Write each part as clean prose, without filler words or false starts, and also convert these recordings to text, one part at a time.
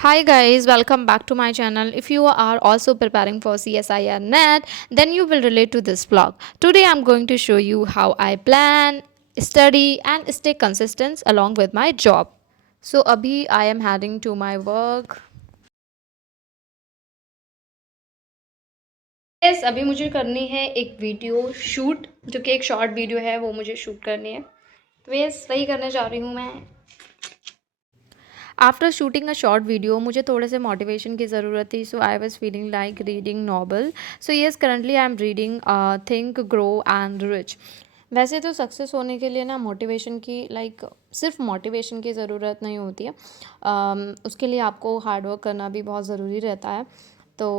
Hi guys, welcome back to my channel. If you are also preparing for CSIR NET, then you will relate to this vlog. Today I'm going to show you how I plan, study and stay consistent along with my job. So abhi I am heading to my work. Yes, अभी मुझे करनी है एक video shoot जो कि एक short video है वो मुझे शूट करनी है। तो यस वही करने जा रही हूँ मैं। After shooting a short video मुझे थोड़े से मोटिवेशन की ज़रूरत थी, so I was feeling like reading novel. So yes currently I am reading think grow and rich. वैसे तो सक्सेस होने के लिए ना मोटिवेशन की सिर्फ मोटिवेशन की ज़रूरत नहीं होती है। उसके लिए आपको हार्ड वर्क करना भी बहुत ज़रूरी रहता है। तो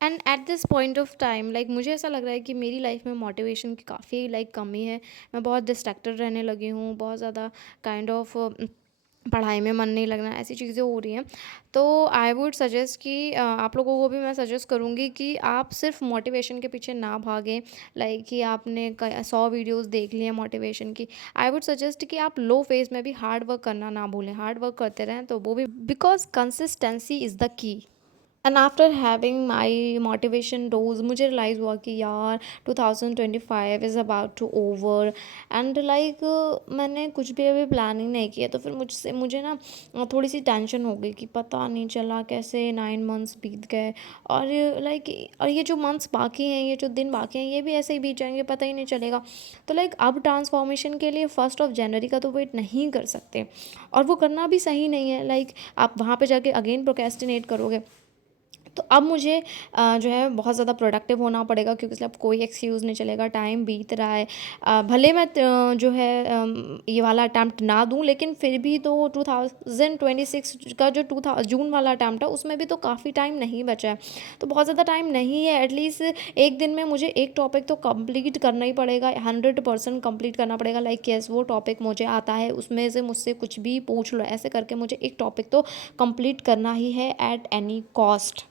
and at this point of time मुझे ऐसा लग रहा है कि मेरी लाइफ में मोटिवेशन की काफ़ी कमी है। मैं बहुत डिस्ट्रैक्टेड रहने लगी हूँ, बहुत ज़्यादा काइंड ऑफ पढ़ाई में मन नहीं लगना, ऐसी चीज़ें हो रही हैं। तो आई वुड सजेस्ट कि आप लोगों को भी मैं सजेस्ट करूँगी कि आप सिर्फ मोटिवेशन के पीछे ना भागें। कि आपने 100 वीडियोस देख लिए मोटिवेशन की। आई वुड सजेस्ट कि आप लो फेज में भी हार्ड वर्क करना ना भूलें, हार्ड वर्क करते रहें तो वो भी, because consistency is the key. And after having my motivation dose मुझे रियलाइज़ हुआ कि यार 2025 is about to over. And मैंने कुछ भी अभी प्लानिंग नहीं किया, तो फिर मुझे ना थोड़ी सी टेंशन हो गई कि पता नहीं चला कैसे 9 मंथ्स बीत गए। और और ये जो मंथ्स बाकी हैं, ये जो दिन बाकी हैं, ये भी ऐसे ही बीत जाएंगे, पता ही नहीं चलेगा। तो अब ट्रांसफॉर्मेशन के लिए 1 जनवरी का तो वेट नहीं कर सकते, और वो करना भी सही नहीं है। आप वहाँ पे जाके अगेन प्रोकेस्टिनेट करोगे। तो अब मुझे जो है बहुत ज़्यादा प्रोडक्टिव होना पड़ेगा, क्योंकि अब कोई एक्सक्यूज़ नहीं चलेगा, टाइम बीत रहा है। भले मैं जो है ये वाला अटैम्प्ट ना दूं, लेकिन फिर भी तो 2026 का जो 2000 जून वाला अटैम्प्ट है उसमें भी तो काफ़ी टाइम नहीं बचा है। तो बहुत ज़्यादा टाइम नहीं है, एटलीस्ट एक दिन में मुझे एक टॉपिक तो कंप्लीट करना ही पड़ेगा, 100% कंप्लीट करना पड़ेगा। यस वो टॉपिक मुझे आता है, उसमें से मुझसे कुछ भी पूछ लो, ऐसे करके मुझे एक टॉपिक तो कंप्लीट करना ही है एट एनी कॉस्ट।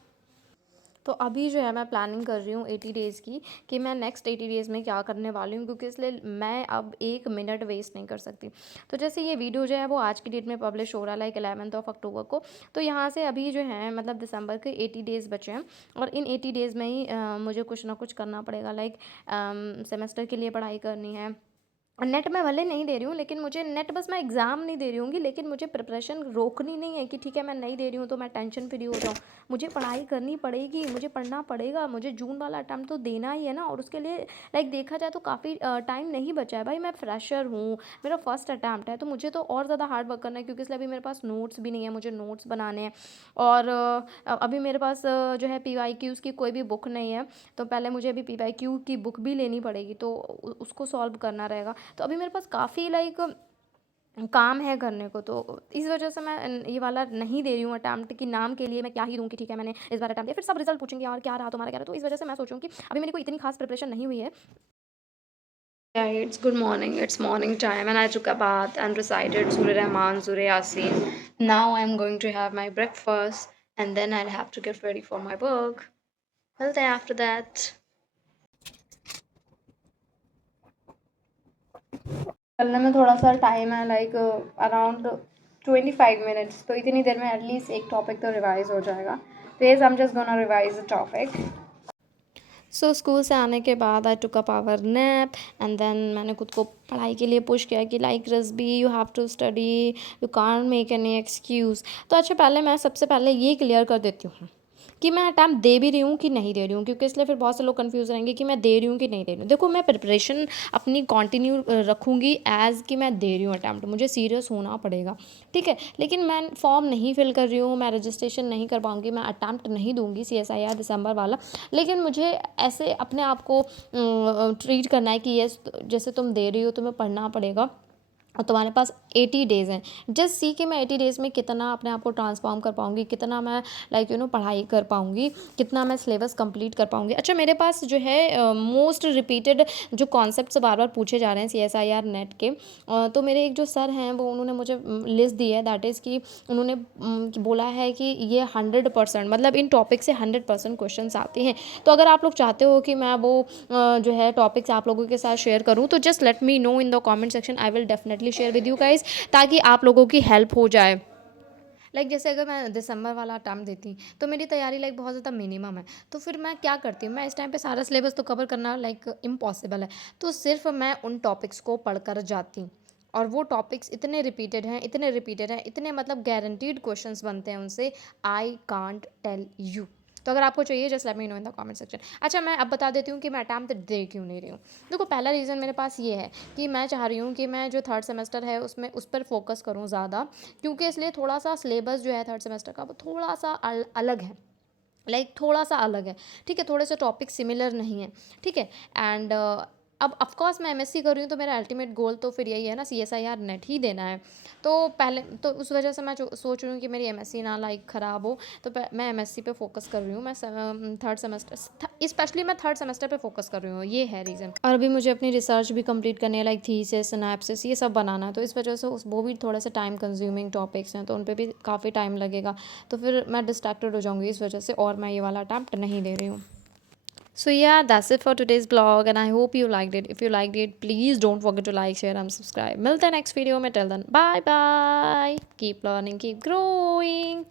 तो अभी जो है मैं प्लानिंग कर रही हूँ 80 डेज़ की, कि मैं नेक्स्ट 80 डेज़ में क्या करने वाली हूँ, क्योंकि इसलिए मैं अब 1 मिनट वेस्ट नहीं कर सकती। तो जैसे ये वीडियो जो है वो आज की डेट में पब्लिश हो रहा है 11 ऑफ अक्टूबर को। तो यहाँ से अभी जो है दिसंबर के 80 डेज़ बचे हैं, और इन 80 डेज़ में ही मुझे कुछ ना कुछ करना पड़ेगा। सेमेस्टर के लिए पढ़ाई करनी है। नेट मैं भले नहीं दे रही हूँ, लेकिन मुझे नेट, बस मैं एग्ज़ाम नहीं दे रही हूँगी, लेकिन मुझे प्रिपरेशन रोकनी नहीं है कि ठीक है मैं नहीं दे रही हूँ तो मैं टेंशन फ्री हो जाऊँ। मुझे पढ़ाई करनी पड़ेगी, मुझे पढ़ना पड़ेगा, मुझे जून वाला अटैम्प्ट तो देना ही है ना। और उसके लिए देखा जाए तो काफ़ी टाइम नहीं बचा है भाई। मैं फ्रेशर हूँ, मेरा फर्स्ट अटैम्प्ट है, तो मुझे तो और ज़्यादा हार्ड वर्क करना है, क्योंकि इसलिए अभी मेरे पास नोट्स भी नहीं है, मुझे नोट्स बनाने हैं। और अभी मेरे पास जो है PYQs की कोई भी बुक नहीं है। तो पहले मुझे अभी PYQ की बुक भी लेनी पड़ेगी, तो उसको सॉल्व करना रहेगा। तो अभी मेरे पास काफ़ी काम है करने को। तो इस वजह से मैं ये वाला नहीं दे रही हूँ अटैम्प्ट, कि नाम के लिए मैं क्या ही दूँ कि ठीक है मैंने इस बार अटैम्प्ट दिया, फिर सब रिजल्ट पूछेंगे यार क्या रहा तुम्हारा, क्या रहा। तो इस वजह से मैं सोचूँ कि अभी मेरी कोई इतनी खास प्रिपरेशन नहीं हुई है। Yeah, it's good morning. It's morning time, and I took a bath and recited Surah Rahman, Surah Yasin. Now I'm going to have my breakfast, and then I'll have to get ready for my work. Well, then after that. चलने में थोड़ा सा time है, around 25 minutes. तो इतनी देर में at least एक topic तो रिवाइज हो जाएगा। तो yes I am just gonna revise the topic. So school से आने के बाद I took a power nap, and then मैंने खुद को पढ़ाई के लिए पुश किया कि रसबी you have to study, you can't make any excuse. तो अच्छा पहले मैं सबसे पहले ये क्लियर कर देती हूँ कि मैं अटैम्प्ट दे भी रही हूँ कि नहीं दे रही हूँ, क्योंकि इसलिए फिर बहुत से लोग कंफ्यूज रहेंगे कि मैं दे रही हूँ कि नहीं दे रही हूँ। देखो मैं प्रिपरेशन अपनी कंटिन्यू रखूँगी एज़ कि मैं दे रही हूँ अटैम्प्ट, मुझे सीरियस होना पड़ेगा, ठीक है। लेकिन मैं फॉर्म नहीं फिल कर रही हूँ, मैं रजिस्ट्रेशन नहीं कर पाऊँगी, मैं अटैम्प्ट नहीं दूँगी CSIR दिसंबर वाला। लेकिन मुझे ऐसे अपने आप को ट्रीट करना है कि यस जैसे तुम दे रही हो तुम्हें पढ़ना पड़ेगा, और तुम्हारे पास 80 डेज़ हैं। जस्ट सी कि मैं 80 डेज़ में कितना अपने आप को ट्रांसफॉर्म कर पाऊँगी, कितना मैं पढ़ाई कर पाऊँगी, कितना मैं सिलेबस कंप्लीट कर पाऊँगी। अच्छा मेरे पास जो है मोस्ट रिपीटेड जो कॉन्सेप्ट्स बार बार पूछे जा रहे हैं CSIR नेट के। तो मेरे एक जो सर हैं वो उन्होंने मुझे लिस्ट दी है, दैट इज़ कि उन्होंने बोला है कि ये 100% इन टॉपिक से 100% क्वेश्चन आते हैं। तो अगर आप लोग चाहते हो कि मैं वो जो है टॉपिक्स आप लोगों के साथ शेयर करूँ, तो just let me know in the comment section, I will definitely share with you guys, ताकि आप लोगों की हेल्प हो जाए। लाइक जैसे अगर मैं दिसंबर वाला अटेम्प्ट देती तो मेरी तैयारी लाइक बहुत ज़्यादा मिनिमम है, तो फिर मैं क्या करती हूँ, मैं इस टाइम पे सारा सिलेबस तो कवर करना लाइक इम्पॉसिबल है, तो सिर्फ मैं उन टॉपिक्स को पढ़कर जाती हूँ। और वो टॉपिक्स इतने रिपीटेड हैं, इतने रिपीटेड हैं, इतने मतलब गारंटीड क्वेश्चंस बनते हैं उनसे, आई कांट टेल यू। तो अगर आपको चाहिए just let me know in the comment section. अच्छा, मैं अब बता देती हूँ कि मैं अटेम्प्ट दे क्यों नहीं रही हूँ। देखो, पहला रीज़न मेरे पास ये है कि मैं चाह रही हूँ कि मैं जो थर्ड सेमेस्टर है उसमें उस पर फोकस करूँ ज़्यादा, क्योंकि इसलिए थोड़ा सा सिलेबस जो है थर्ड सेमेस्टर का वो थोड़ा सा अलग है, लाइक थोड़ा सा अलग है। ठीक है, थोड़े से टॉपिक सिमिलर नहीं है। ठीक है। एंड अब ऑफ कोर्स मैं एमएससी कर रही हूँ तो मेरा अल्टीमेट गोल तो फिर यही है ना, सीएसआईआर नेट ही देना है। तो पहले तो उस वजह से मैं सोच रही हूँ कि मेरी एमएससी ना लाइक ख़राब हो, तो मैं एमएससी पे फोकस कर रही हूँ। मैं थर्ड सेमेस्टर, स्पेशली मैं थर्ड सेमेस्टर पे फोकस कर रही हूँ, ये है रीज़न। और अभी मुझे अपनी रिसर्च भी कंप्लीट करनी है, लाइक थीसिस, सिनैप्सिस, ये सब बनाना है, तो इस वजह से वो भी थोड़ा सा टाइम कंज्यूमिंग टॉपिक्स हैं, तो उन पर भी काफ़ी टाइम लगेगा, तो फिर मैं डिस्ट्रैक्टेड हो जाऊँगी इस वजह से, और मैं ये वाला अटैम्प्ट नहीं दे रही हूँ। So yeah, that's it for today's vlog, and I hope you liked it. If you liked it, please don't forget to like, share and subscribe. मिलते हैं next video में, till then bye bye, keep learning, keep growing.